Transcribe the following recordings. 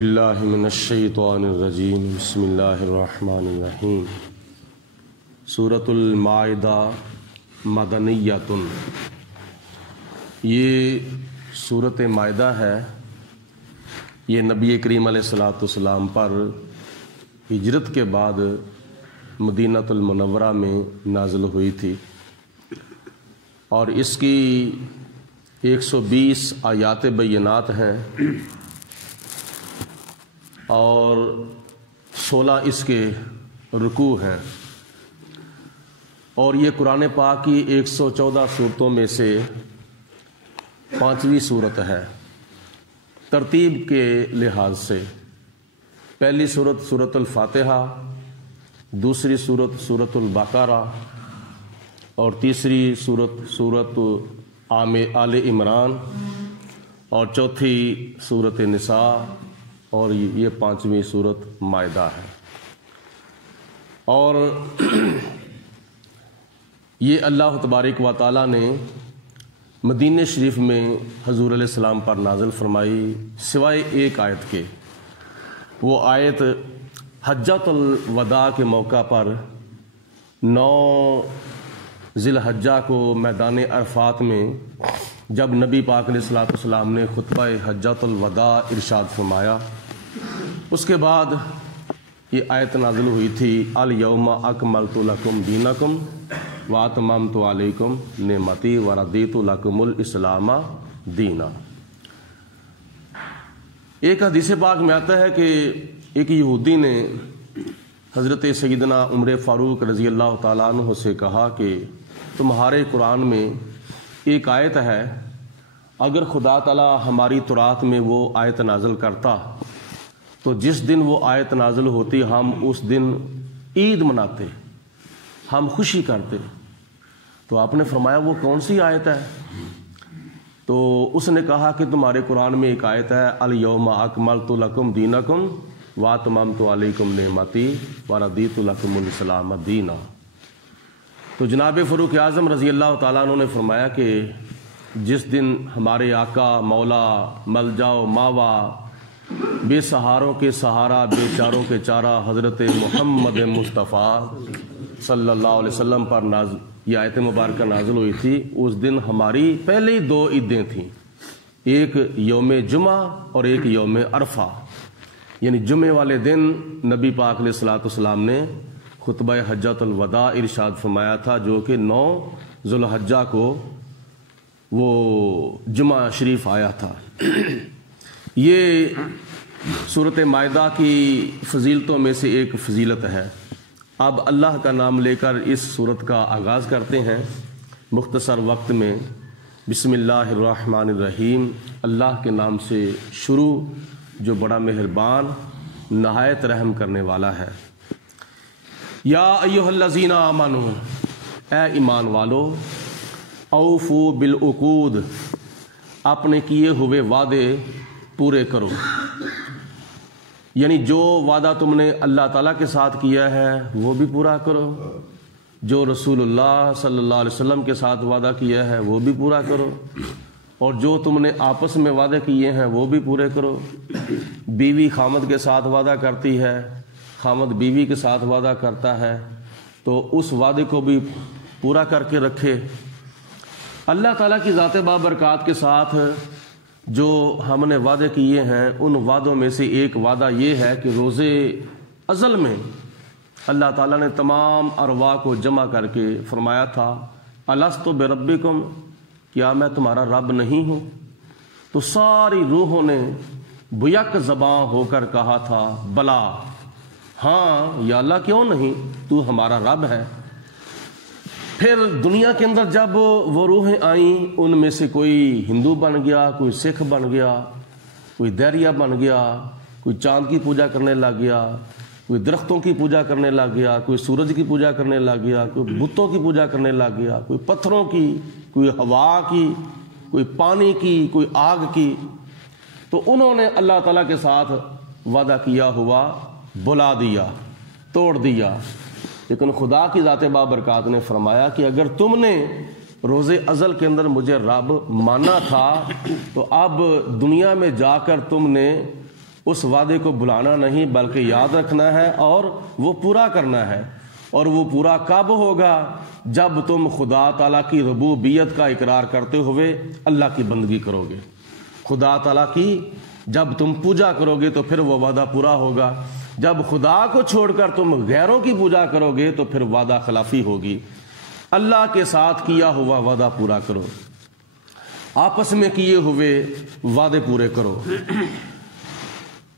اللہ من الشیطان الرجیم بسم اللہ الرحمن الرحیم سورۃ المائدہ مدنیۃ۔ یہ سورۃ مائدہ ہے، یہ نبی کریم علیہ الصلوۃ والسلام پر ہجرت کے بعد مدینہ المنورہ میں نازل ہوئی تھی، اور اس کی 120 آیات بینات ہیں اور 16 اس کے رکوع ہیں، اور یہ قرآن پاک کی 114 صورتوں میں سے 5ویں صورت ہے ترتیب کے لحاظ سے۔ پہلی صورت سورۃ الفاتحہ، دوسری صورت سورۃ البقرہ، اور تیسری صورت سورۃ آل عمران، اور چوتھی سورۃ نساء، اور یہ 5ویں صورت مائدہ ہے۔ اور یہ اللہ تبارک و تعالیٰ نے مدینہ شریف میں حضور علیہ السلام پر نازل فرمائی، سوائے ایک آیت کے۔ وہ آیت حجۃ الوداع کے موقع پر 9 ذی الحجہ کو میدان عرفات میں جب نبی پاک علیہ الصلوۃ والسلام نے خطبہ حجۃ الوداع ارشاد فرمایا، اس کے بعد یہ آیت نازل ہوئی تھی، الیوم اکملت لکم دینکم واتممت علیکم نعمتی ورضیت لکم الاسلام دینا۔ ایک حدیث پاک میں آتا ہے کہ ایک یہودی نے حضرت سیدنا عمر فاروق رضی اللہ تعالیٰ عنہ سے کہا کہ تمہارے قرآن میں ایک آیت ہے، اگر خدا تعالیٰ ہماری تورات میں وہ آیت نازل کرتا تو جس دن وہ آیت نازل ہوتی ہم اس دن عید مناتے، ہم خوشی کرتے۔ تو آپ نے فرمایا وہ کون سی آیت ہے؟ تو اس نے کہا کہ تمہارے قرآن میں ایک آیت ہے، الیوم اکملت لکم دینکم واتممت علیکم نعمتی ورضیت لکم الاسلام دینا۔ تو جناب فاروق اعظم رضی اللہ تعالیٰ عنہ نے فرمایا کہ جس دن ہمارے آقا مولا ملجا و ماوا، بے سہاروں کے سہارا، بے چاروں کے چارہ حضرت محمد مصطفیٰ صلی اللہ علیہ وسلم پر یہ آیت مبارکہ نازل ہوئی تھی، اس دن ہماری پہلی 2 عیدیں تھیں، ایک یوم جمعہ اور ایک یوم عرفہ۔ یعنی جمعے والے دن نبی پاک علیہ الصلوۃ والسلام نے خطبہ حجۃ الوداع ارشاد فرمایا تھا، جو کہ 9 ذی الحجہ کو وہ جمعہ شریف آیا تھا۔ یہ سورۃ مائدہ کی فضیلتوں میں سے ایک فضیلت ہے۔ اب اللہ کا نام لے کر اس سورت کا آغاز کرتے ہیں مختصر وقت میں۔ بسم اللہ الرحمن الرحیم، اللہ کے نام سے شروع جو بڑا مہربان نہایت رحم کرنے والا ہے۔ یا ایھا الذین آمنوا، اے ایمان والو، اوفوا بالعقود، اپنے کیے ہوئے وعدے پورے کرو۔ یعنی جو وعدہ تم نے اللہ تعالیٰ کے ساتھ کیا ہے وہ بھی پورا کرو، جو رسول اللہ صلی اللہ علیہ وسلم کے ساتھ وعدہ کیا ہے وہ بھی پورا کرو، اور جو تم نے آپس میں وعدے کیے ہیں وہ بھی پورے کرو۔ بیوی خامد کے ساتھ وعدہ کرتی ہے، خامد بیوی کے ساتھ وعدہ کرتا ہے، تو اس وعدے کو بھی پورا کر کے رکھے۔ اللہ تعالیٰ کی ذات بابرکات کے ساتھ جو ہم نے وعدے کیے ہیں، ان وعدوں میں سے ایک وعدہ یہ ہے کہ روز ازل میں اللہ تعالیٰ نے تمام ارواح کو جمع کر کے فرمایا تھا، الست بربکم، کیا میں تمہارا رب نہیں ہوں؟ تو ساری روحوں نے بیک زباں ہو کر کہا تھا، بلا، ہاں یا اللہ، کیوں نہیں، تو ہمارا رب ہے۔ پھر دنیا کے اندر جب وہ روحیں آئیں، ان میں سے کوئی ہندو بن گیا، کوئی سکھ بن گیا، کوئی دیریا بن گیا، کوئی چاند کی پوجا کرنے لگ گیا، کوئی درختوں کی پوجا کرنے لگ گیا، کوئی سورج کی پوجا کرنے لگ گیا، کوئی بتوں کی پوجا کرنے لگ گیا، کوئی پتھروں کی، کوئی ہوا کی، کوئی پانی کی، کوئی آگ کی۔ تو انہوں نے اللہ تعالیٰ کے ساتھ وعدہ کیا ہوا بلا دیا، توڑ دیا۔ لیکن خدا کی ذات بابرکات نے فرمایا کہ اگر تم نے روز ازل کے اندر مجھے رب مانا تھا تو اب دنیا میں جا کر تم نے اس وعدے کو بھلانا نہیں بلکہ یاد رکھنا ہے اور وہ پورا کرنا ہے۔ اور وہ پورا کب ہوگا؟ جب تم خدا تعالیٰ کی ربوبیت کا اقرار کرتے ہوئے اللہ کی بندگی کرو گے۔ خدا تعالیٰ کی جب تم پوجا کرو گے تو پھر وہ وعدہ پورا ہوگا، جب خدا کو چھوڑ کر تم غیروں کی پوجا کرو گے تو پھر وعدہ خلافی ہوگی۔ اللہ کے ساتھ کیا ہوا وعدہ پورا کرو، آپس میں کیے ہوئے وعدے پورے کرو۔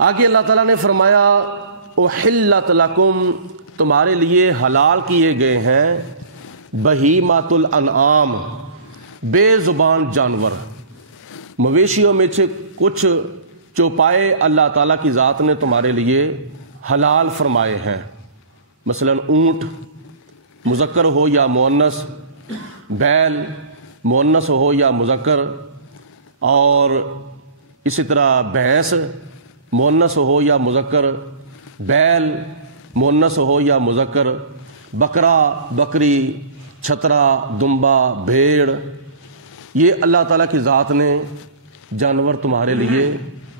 آگے اللہ تعالیٰ نے فرمایا احلت لکم، تمہارے لیے حلال کیے گئے ہیں بہیمۃ الانعام، بے زبان جانور، مویشیوں میں سے کچھ چوپائے اللہ تعالیٰ کی ذات نے تمہارے لیے حلال فرمائے ہیں، مثلا اونٹ مذکر ہو یا مؤنث، بیل مؤنث ہو یا مذکر، اور اسی طرح بھینس مؤنث ہو یا مذکر، بیل مؤنث ہو یا مذکر، بکرا بکری، چھترا دمبا بھیڑ، یہ اللہ تعالیٰ کی ذات نے جانور تمہارے لیے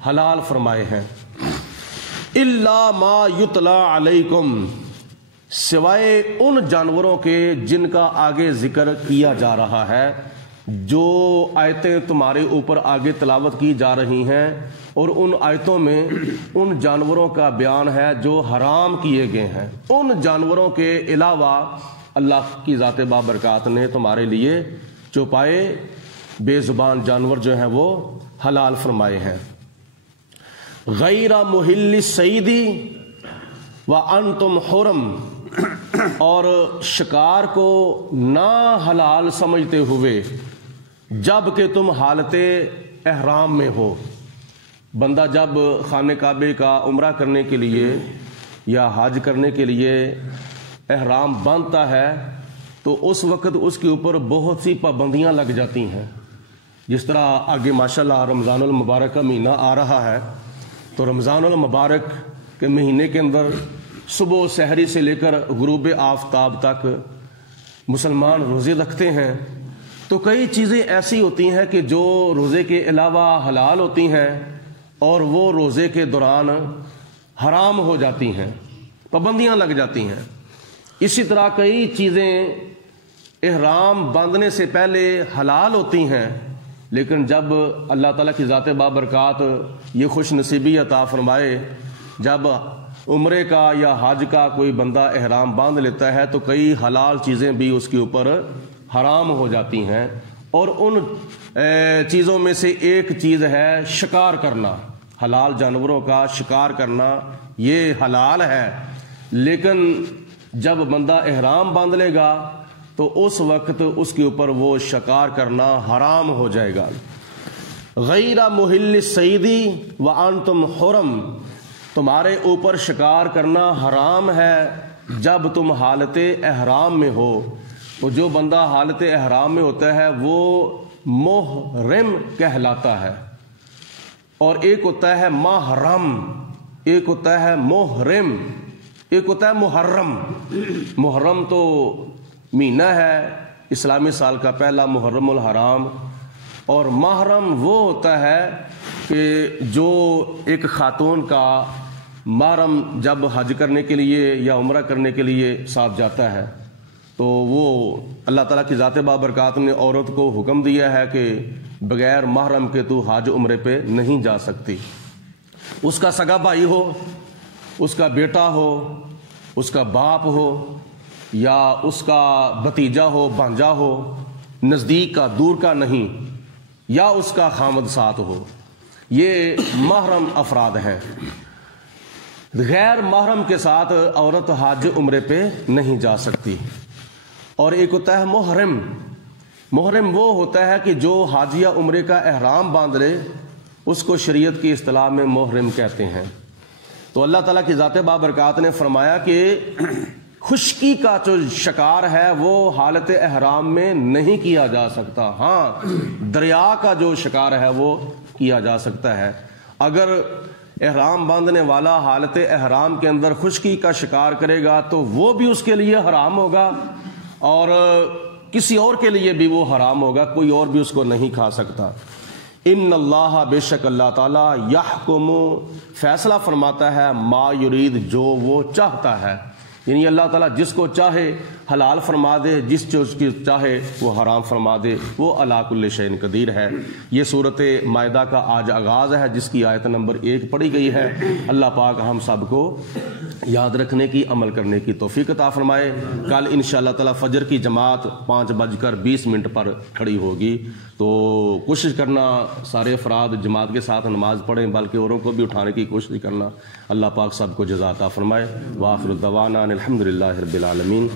حلال فرمائے ہیں۔ الا ما یتلا علیکم، سوائے ان جانوروں کے جن کا آگے ذکر کیا جا رہا ہے، جو آیتیں تمہارے اوپر آگے تلاوت کی جا رہی ہیں، اور ان آیتوں میں ان جانوروں کا بیان ہے جو حرام کیے گئے ہیں۔ ان جانوروں کے علاوہ اللہ کی ذات بابرکات نے تمہارے لیے چوپائے بے زبان جانور جو ہیں وہ حلال فرمائے ہیں۔ غیر محل الصید وانتم حرم، اور شکار کو نہ حلال سمجھتے ہوئے جب کہ تم حالت احرام میں ہو۔ بندہ جب خانہ کعبے کا عمرہ کرنے کے لیے یا حج کرنے کے لیے احرام باندھتا ہے تو اس وقت اس کے اوپر بہت سی پابندیاں لگ جاتی ہیں۔ جس طرح آگے ماشاءاللہ رمضان المبارک کا مہینہ آ رہا ہے، تو رمضان المبارک کے مہینے کے اندر صبح سحری سے لے کر غروب آفتاب تک مسلمان روزے رکھتے ہیں، تو کئی چیزیں ایسی ہوتی ہیں کہ جو روزے کے علاوہ حلال ہوتی ہیں اور وہ روزے کے دوران حرام ہو جاتی ہیں، پابندیاں لگ جاتی ہیں۔ اسی طرح کئی چیزیں احرام باندھنے سے پہلے حلال ہوتی ہیں، لیکن جب اللہ تعالیٰ کی ذات بابرکات یہ خوش نصیبی عطا فرمائے، جب عمرے کا یا حج کا کوئی بندہ احرام باندھ لیتا ہے تو کئی حلال چیزیں بھی اس کے اوپر حرام ہو جاتی ہیں، اور ان چیزوں میں سے ایک چیز ہے شکار کرنا۔ حلال جانوروں کا شکار کرنا یہ حلال ہے، لیکن جب بندہ احرام باندھ لے گا تو اس وقت اس کے اوپر وہ شکار کرنا حرام ہو جائے گا۔ غیر محل الصید وانتم حرم، تمہارے اوپر شکار کرنا حرام ہے جب تم حالت احرام میں ہو۔ تو جو بندہ حالت احرام میں ہوتا ہے وہ محرم کہلاتا ہے، اور ایک ہوتا ہے محرم، ایک ہوتا ہے محرم، ایک ہوتا ہے محرم۔ محرم تو مہینہ ہے اسلامی سال کا پہلا، محرم الحرام، اور محرم وہ ہوتا ہے کہ جو ایک خاتون کا محرم جب حج کرنے کے لیے یا عمرہ کرنے کے لیے ساتھ جاتا ہے تو وہ اللہ تعالیٰ کی ذات بابرکات نے عورت کو حکم دیا ہے کہ بغیر محرم کے تو حج عمرے پہ نہیں جا سکتی۔ اس کا سگا بھائی ہو، اس کا بیٹا ہو، اس کا باپ ہو، یا اس کا بھتیجا ہو، بھانجا ہو، نزدیک کا دور کا نہیں، یا اس کا خامد ساتھ ہو، یہ محرم افراد ہیں۔ غیر محرم کے ساتھ عورت حج عمرے پہ نہیں جا سکتی۔ اور ایک ہوتا ہے محرم۔ محرم وہ ہوتا ہے کہ جو حج یا عمرے کا احرام باندھ لے، اس کو شریعت کی اصطلاح میں محرم کہتے ہیں۔ تو اللہ تعالیٰ کی ذات بابرکات نے فرمایا کہ خشکی کا جو شکار ہے وہ حالت احرام میں نہیں کیا جا سکتا، ہاں دریا کا جو شکار ہے وہ کیا جا سکتا ہے۔ اگر احرام باندھنے والا حالت احرام کے اندر خشکی کا شکار کرے گا تو وہ بھی اس کے لیے حرام ہوگا، اور کسی اور کے لیے بھی وہ حرام ہوگا، کوئی اور بھی اس کو نہیں کھا سکتا۔ ان اللہ بے شک اللہ تعالیٰ یحکم فیصلہ فرماتا ہے ما یرید جو وہ چاہتا ہے، یعنی اللہ تعالیٰ جس کو چاہے حلال فرما دے، جس چیز کی چاہے وہ حرام فرما دے، وہ علی کل شیء قدیر ہے۔ یہ صورت مائدہ کا آج آغاز ہے جس کی آیت نمبر 1 پڑھی گئی ہے۔ اللہ پاک ہم سب کو یاد رکھنے کی، عمل کرنے کی توفیق عطا فرمائے۔ کل انشاءاللہ تعالیٰ فجر کی جماعت 5:20 پر کھڑی ہوگی، تو کوشش کرنا سارے افراد جماعت کے ساتھ نماز پڑھیں، بلکہ اوروں کو بھی اٹھانے کی کوشش کرنا۔ اللہ پاک سب کو جزا عطا فرمائے۔ وآخر دعوانا الحمدللہ رب العالمین۔